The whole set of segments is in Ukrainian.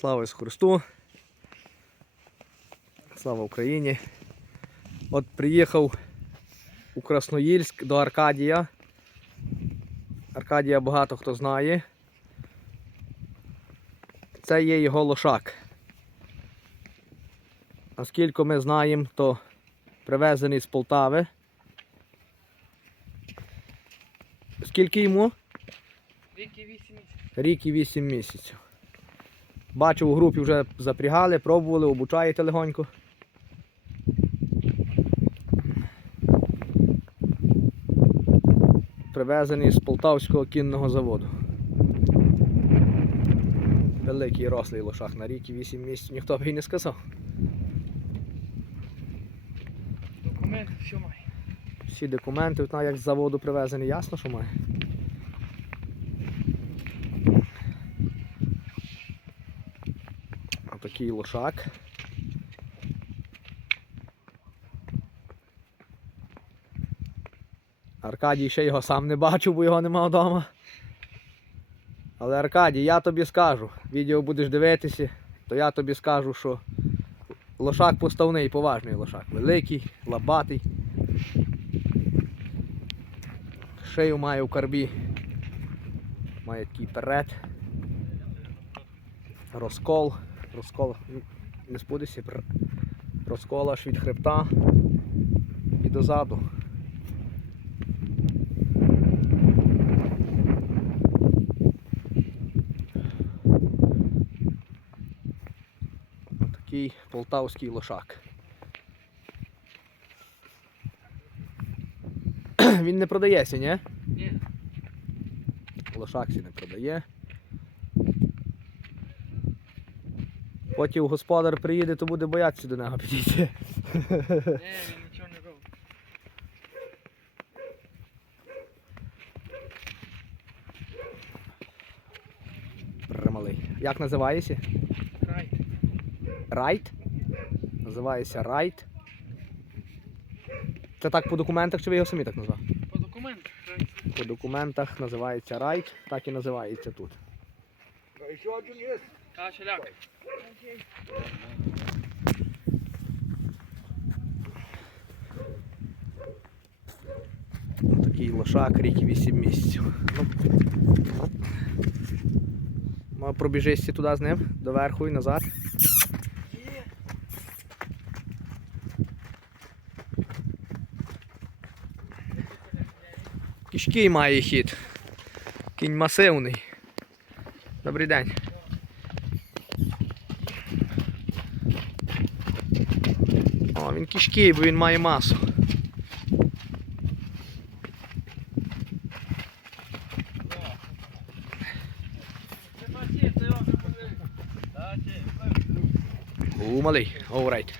Слава Ісусу Христу. Слава Україні. От приїхав у Красноїльськ до Аркадія. Аркадія багато хто знає. Це є його лошак. Наскільки ми знаємо, то привезений з Полтави. Скільки йому? Віки 8 місяців. Рік і 8 місяців. Бачу, у групі вже запрягали, пробували, обучаєте легонько. Привезений з Полтавського кінного заводу. Великий рослий лошак на рік і 8 місяців, ніхто б і не сказав. Документ, все має. Всі документи, як з заводу привезені, ясно, що має. Отакий лошак. Аркадій ще його сам не бачив, бо його нема вдома. Але Аркадій, я тобі скажу, відео будеш дивитися, то я тобі скажу, що лошак поставний, поважний лошак. Великий, лабатий. Шею має в карбі. Має такий перед. Розкол. Розкол. Не спудися. пр- Розкол аж від хребта і дозаду. Такий полтавський лошак. Він не продається, ні? Ні. Лошак сі не продає. Потім господар приїде, то буде боятися до нього підійти. Ні, він нічого не робить. Прималий. Як називається? Край. Райт? Називається Райт. Це так по документах, чи ви його самі так назвали? По документах. край. По документах називається Райт, так і називається тут. Еще один. Та шаляк. Такий лошак, рік і 8 місяців. Ну, а пробіжишся туди з ним, доверху і назад. Кішкий має хід. Кінь масивний. Добрий день. О, кішкий, бо він має масу. У, малий, оурайт.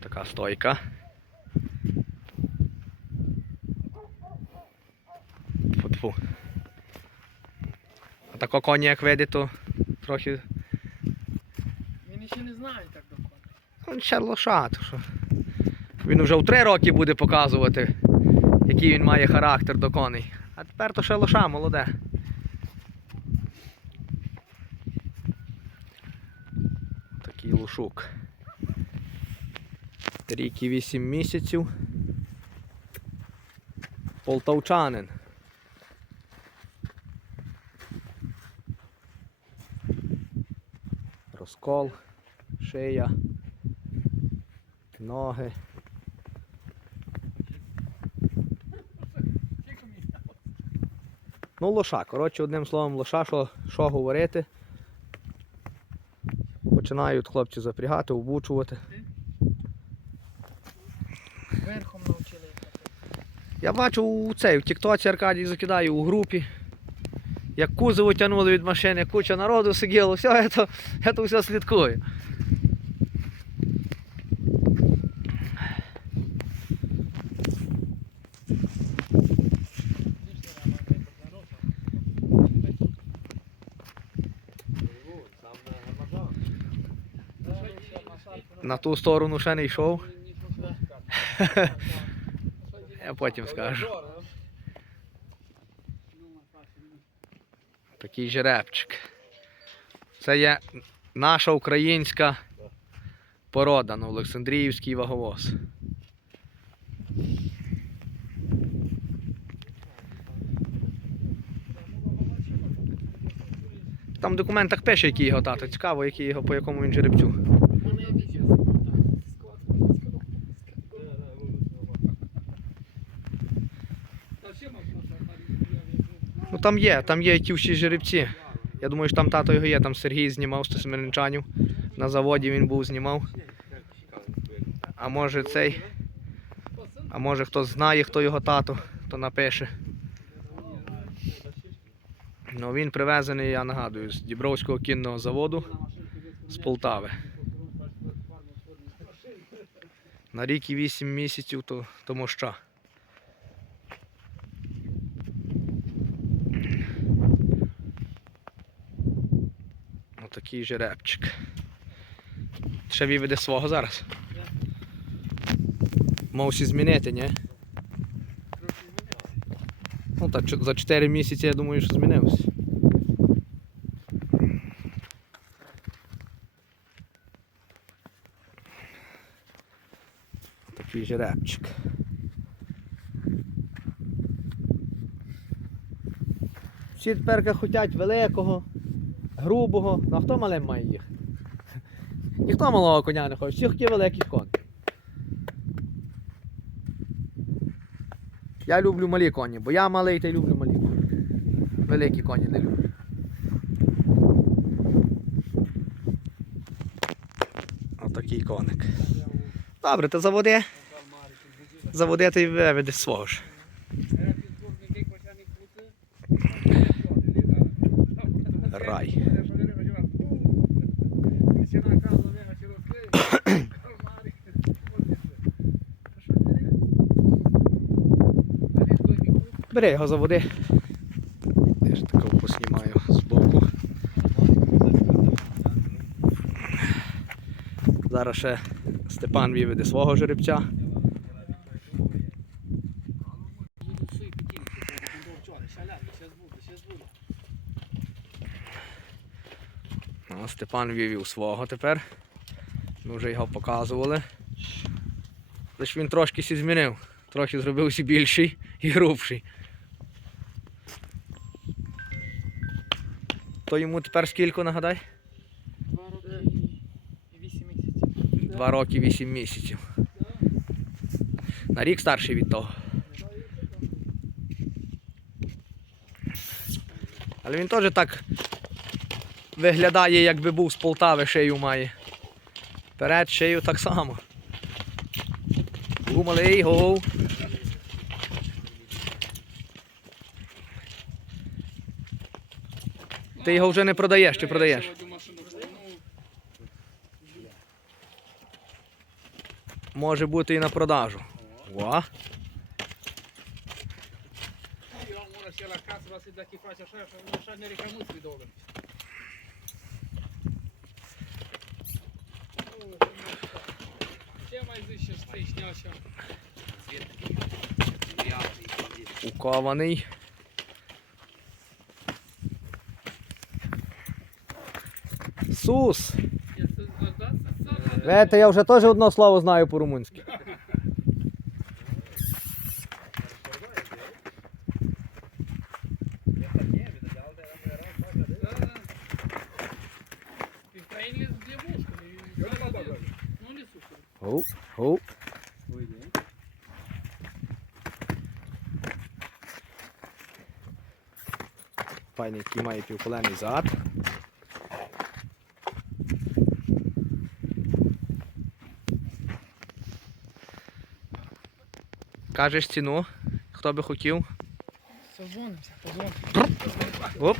Така стойка. Фу-фу. А тако коні, як види, то трохи Він ще не знає так документ. Він ще лоша, то що. Він вже в три роки буде показувати, який він має характер до коней. А тепер то ще лоша молоде. Такий лошук. Рік і вісім місяців. Полтавчанин. Розкол, шия ноги. Ну, лоша. Коротше, одним словом, лоша, що, що говорити. Починають хлопці запрягати, обучувати. Верхом навчили. Я бачу у цей, в Тіктоці Аркадій закидає у групі. Як кузову тягнули від машини, куча народу сиділо, все, я то, я то все слідкую. На ту сторону ще не йшов. Я потім скажу. Такий жеребчик. Це є наша українська порода на Олександріївський ваговоз. Там в документах пише, який його тато. Цікаво, який його, по якому він жеребцю. Ну там є, там є ті жеребці. Я думаю, що там тато його є, там Сергій знімав з Смирничанів. На заводі він був знімав. А може цей. А може хтось знає, хто його тато, то напише. Ну він привезений, я нагадую, з Дібровського кінного заводу з Полтави. На рік і 8 місяців то, тому що. Отакий жеребчик. Ще виведе свого зараз. Мовсі змінити, ні? Ну так, за 4 місяці я думаю, що змінився. Такий жеребчик. Всі тепер хочуть великого, грубого. Ну а хто малим має їх? Ніхто малого коня не хоче, всі хотять великих коней. Я люблю малі коні, бо я малий та й люблю малі коні. Великі коні не люблю. Отакий коник. Добре, то заводи. Заводи та й виведе свого ж. Бери його заводи. Я ж тако поснімаю збоку. Зараз ще Степан виведе свого жеребця. Ну, Степан вивів свого тепер. Ми вже його показували. Лиш він трошки сі змінив. Трохи зробився більший і грубший. То йому тепер скільки нагадай? Два роки вісім місяців. Два роки вісім місяців. На рік старший від того. Але він теж так виглядає, якби був з Полтави, шию має. Перед шию так само. У малий гоу. Ти його вже не продаєш, чи продаєш? Може бути і на продажу. О, укований. Сус! Знаєте, я вже теж одне слово знаю по-румунськи. Гоу, гоу. Файний який має півколений зад. Кажеш ціну, хто би хотів. Созвонимося. Оп.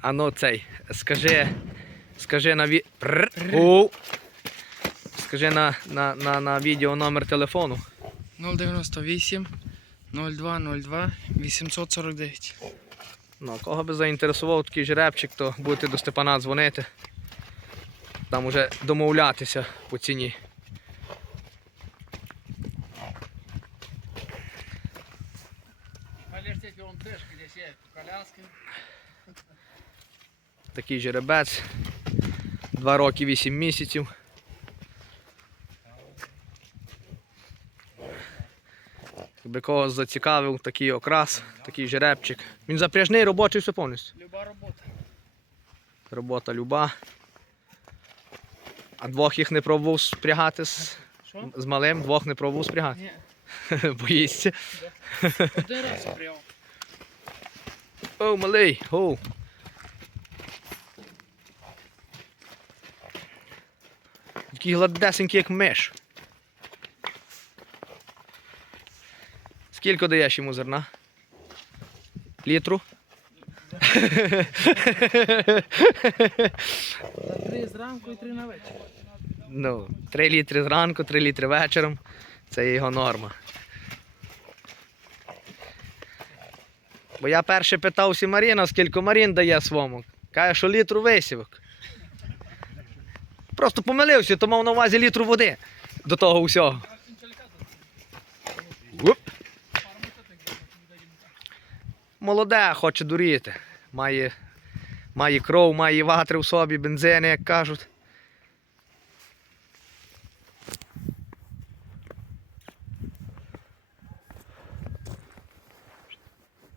А ну цей, скажи, скажи на ві... Оу. Скажи на, на, на, на відео номер телефону. 098 0202 849. Ну, кого би заінтересував такий жеребчик, то будете до Степана дзвонити. Там уже домовлятися по ціні. он теж, де є коляски. Такий жеребець. Два роки 8 місяців. Якби когось зацікавив такий окрас, такий жеребчик. Він запряжний, робочий все повністю. Люба робота. Робота люба. А двох їх не пробував спрягати з, з малим, двох не пробував спрягати. Ні. Боїться. Один раз прямо. О, малий, оу. Такий гладесенький, як миш. Скільки даєш йому зерна? Літру? Три зранку і три на вечір. Ну, 3 літри зранку, 3 літри вечором. Це його норма. Бо я перше питався Маріна, скільки Марін дає своєму. Каже, що літру висівок. Просто помилився, то мав на увазі літру води до того усього. Молоде, хоче дуріти. Має, має кров, має ватри в собі, бензини, як кажуть.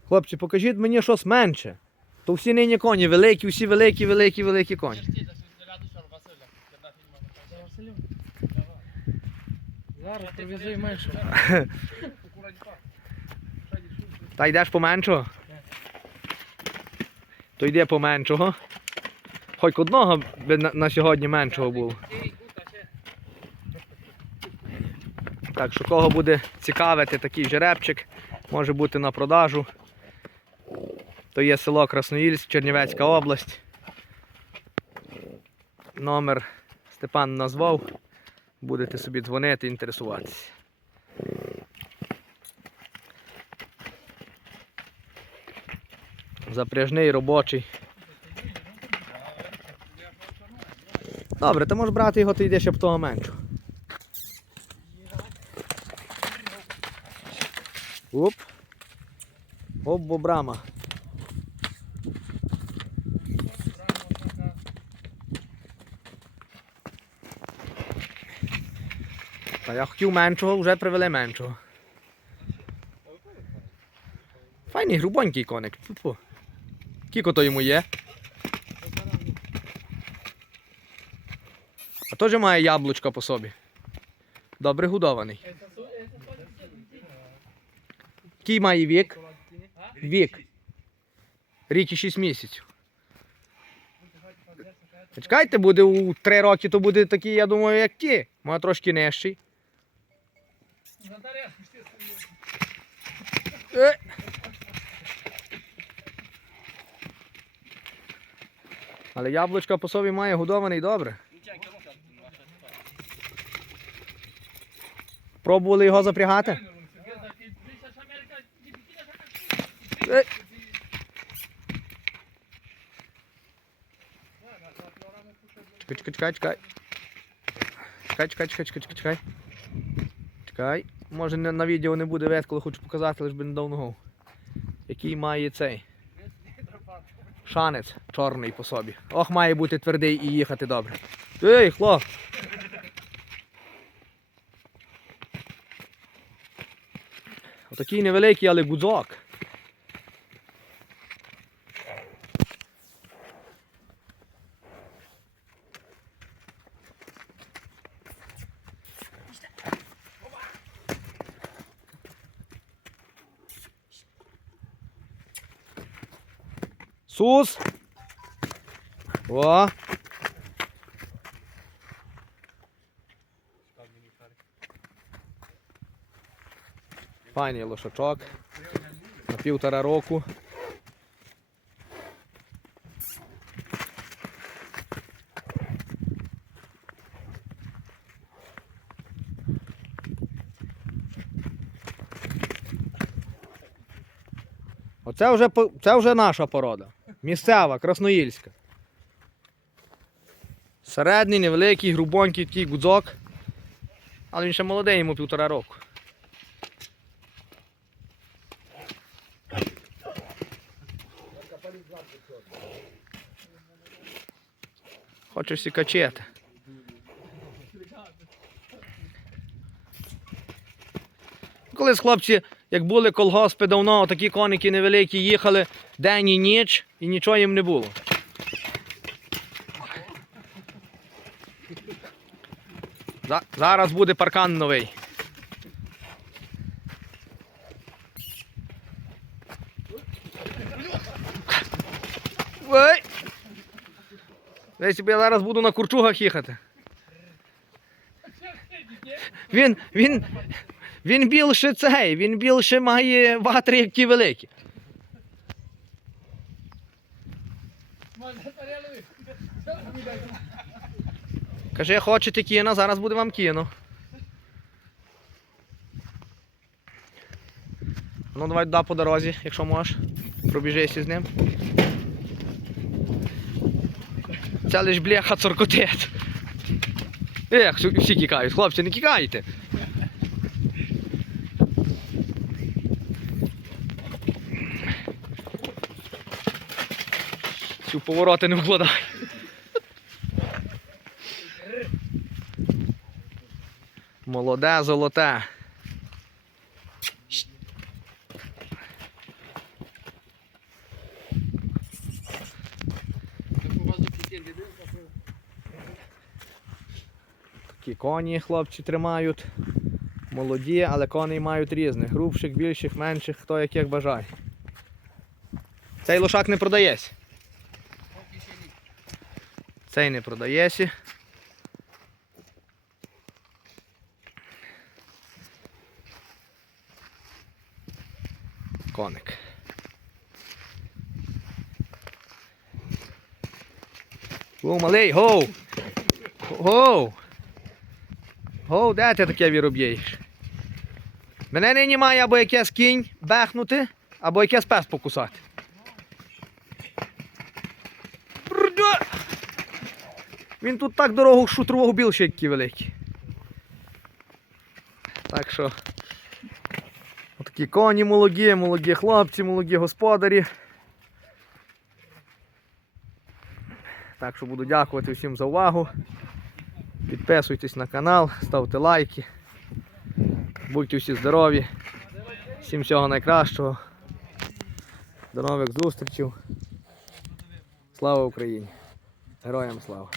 Хлопці, покажіть мені щось менше. То всі нині коні великі, всі великі, великі, великі коні. Зараз привезу і менше. Та йдеш по меншого? То йде по меншого. Хоч одного би на, на сьогодні меншого було. Так що кого буде цікавити такий жеребчик, може бути на продажу. То є село Красноїльськ, Чернівецька область. Номер Степан назвав. Будете собі дзвонити, інтересуватися. Запряжний робочий. Добре, ти можеш брати його, ти йдеш ще того меншого. Оп. Оп, бобрама. Та я хотів меншого, вже привели меншого. Файний грубонький коник. Фу-фу. Кіко то йому є. А теж має яблучка по собі. Добре годований. Який має вік? Вік. Рік і 6 місяців. Чекайте, буде у 3 роки, то буде такий, я думаю, як ті. Може трошки нижчий. Е. Але яблучка по собі має годований добре. Пробували його запрягати? Е. Чекай, чекай, чекай, чекай. Чекай, чекай, чекай, чекай, чекай, чекай. Чекай. Може на відео не буде вид, коли хочу показати, лиш би не дав ногу. Який має цей. Шанець чорний по собі. Ох, має бути твердий і їхати добре. Ей, хлоп! Отакий невеликий, але гудзок. Сус. О. Пані лошачок. На півтора року. Оце вже це вже наша порода. Місцева, красноїльська. Середній, невеликий, грубонький такий гудзок. Але він ще молодий, йому півтора року. Хочеш сі качати. Колись хлопці, як були колгоспи давно, такі коники невеликі їхали день і ніч, і нічого їм не було. Зараз буде паркан новий. Ой! Десь я зараз буду на курчугах їхати. Він, він, він більше цей, він більше має ватри, як ті великі. Каже, хочете кіно, зараз буде вам кіно. Ну, давай туди по дорозі, якщо можеш. Пробіжися з ним. Це лиш бляха цоркотет. Ех, всі кікають. Хлопці, не кікайте. Цю повороти не вкладай. Молоде золоте. Такі коні хлопці тримають. Молоді, але коней мають різних. Грубших, більших, менших, хто як як бажає. Цей лошак не продається. Цей не продається. Коник. О, малий, гоу! Гоу! Гоу, де ти таке віроб'єш? Мене нині має або якесь кінь бехнути, або якесь пес покусати. Він тут так дорогу шутрового більше, як ті великі. Так що. Отакі коні молоді, молоді хлопці, молоді господарі. Так що буду дякувати всім за увагу. Підписуйтесь на канал, ставте лайки. Будьте всі здорові. Всім всього найкращого. До нових зустрічей. Слава Україні! Героям слава!